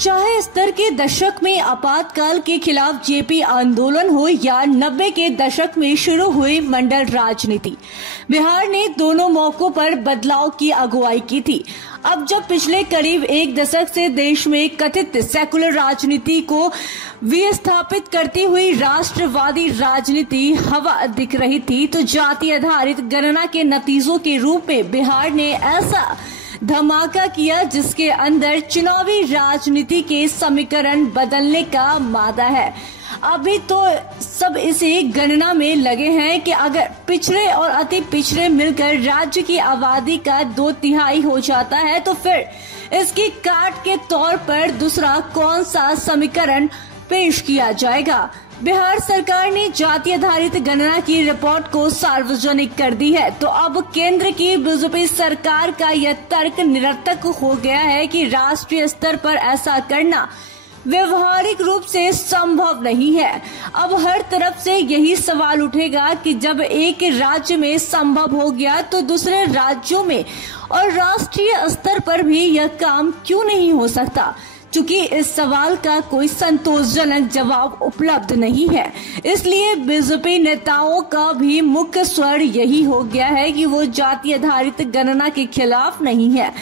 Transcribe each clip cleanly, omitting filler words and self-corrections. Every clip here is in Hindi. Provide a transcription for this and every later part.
चाहे स्तर के दशक में आपातकाल के खिलाफ जेपी आंदोलन हो या 90 के दशक में शुरू हुई मंडल राजनीति, बिहार ने दोनों मौकों पर बदलाव की अगुवाई की थी। अब जब पिछले करीब एक दशक से देश में कथित सेकुलर राजनीति को विस्थापित करती हुई राष्ट्रवादी राजनीति हवा दिख रही थी, तो जाति आधारित गणना के नतीजों के रूप में बिहार ने ऐसा धमाका किया जिसके अंदर चुनावी राजनीति के समीकरण बदलने का मादा है। अभी तो सब इसी गणना में लगे हैं कि अगर पिछड़े और अति पिछड़े मिलकर राज्य की आबादी का 2/3 हो जाता है तो फिर इसकी काट के तौर पर दूसरा कौन सा समीकरण पेश किया जाएगा। बिहार सरकार ने जाति आधारित गणना की रिपोर्ट को सार्वजनिक कर दी है, तो अब केंद्र की बीजेपी सरकार का यह तर्क निरर्थक हो गया है कि राष्ट्रीय स्तर पर ऐसा करना व्यवहारिक रूप से संभव नहीं है। अब हर तरफ से यही सवाल उठेगा कि जब एक राज्य में संभव हो गया तो दूसरे राज्यों में और राष्ट्रीय स्तर पर भी यह काम क्यों नहीं हो सकता। चूंकि इस सवाल का कोई संतोषजनक जवाब उपलब्ध नहीं है, इसलिए बीजेपी नेताओं का भी मुख्य स्वर यही हो गया है कि वो जाति आधारित गणना के खिलाफ नहीं है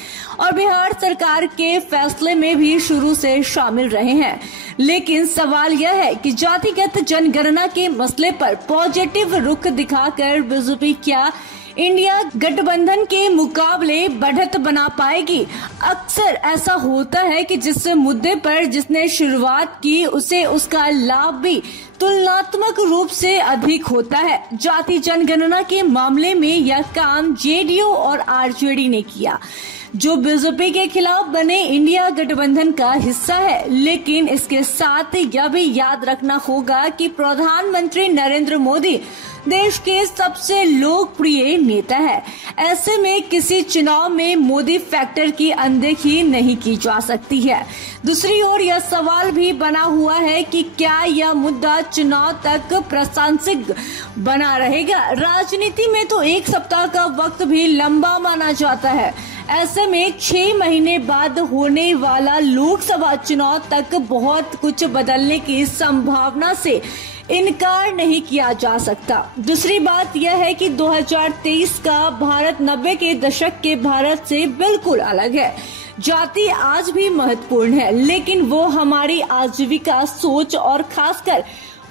और बिहार सरकार के फैसले में भी शुरू से शामिल रहे हैं। लेकिन सवाल यह है कि जातिगत जनगणना के मसले पर पॉजिटिव रुख दिखाकर बीजेपी क्या इंडिया गठबंधन के मुकाबले बढ़त बना पाएगी। अक्सर ऐसा होता है कि जिस मुद्दे पर जिसने शुरुआत की उसे उसका लाभ भी तुलनात्मक रूप से अधिक होता है। जाति जनगणना के मामले में यह काम जेडीयू और आरजेडी ने किया, जो बीजेपी के खिलाफ बने इंडिया गठबंधन का हिस्सा है। लेकिन इसके साथ यह भी याद रखना होगा कि प्रधानमंत्री नरेंद्र मोदी देश के सबसे लोकप्रिय नेता है। ऐसे में किसी चुनाव में मोदी फैक्टर की अनदेखी नहीं की जा सकती है। दूसरी ओर यह सवाल भी बना हुआ है कि क्या यह मुद्दा चुनाव तक प्रासंगिक बना रहेगा। राजनीति में तो एक सप्ताह का वक्त भी लंबा माना जाता है। ऐसे में 6 महीने बाद होने वाला लोकसभा चुनाव तक बहुत कुछ बदलने की संभावना से इनकार नहीं किया जा सकता। दूसरी बात यह है कि 2023 का भारत 90 के दशक के भारत से बिल्कुल अलग है। जाति आज भी महत्वपूर्ण है, लेकिन वो हमारी आजीविका, सोच और खासकर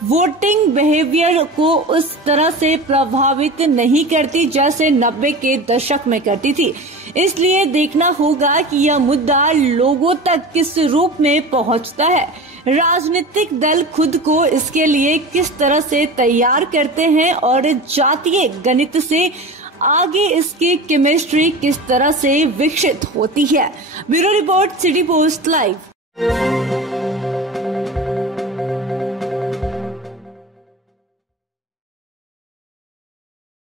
वोटिंग बिहेवियर को उस तरह से प्रभावित नहीं करती जैसे 90 के दशक में करती थी। इसलिए देखना होगा कि यह मुद्दा लोगों तक किस रूप में पहुंचता है। राजनीतिक दल खुद को इसके लिए किस तरह से तैयार करते हैं और जातीय गणित से आगे इसकी केमिस्ट्री किस तरह से विकसित होती है। Bureau report, city post live.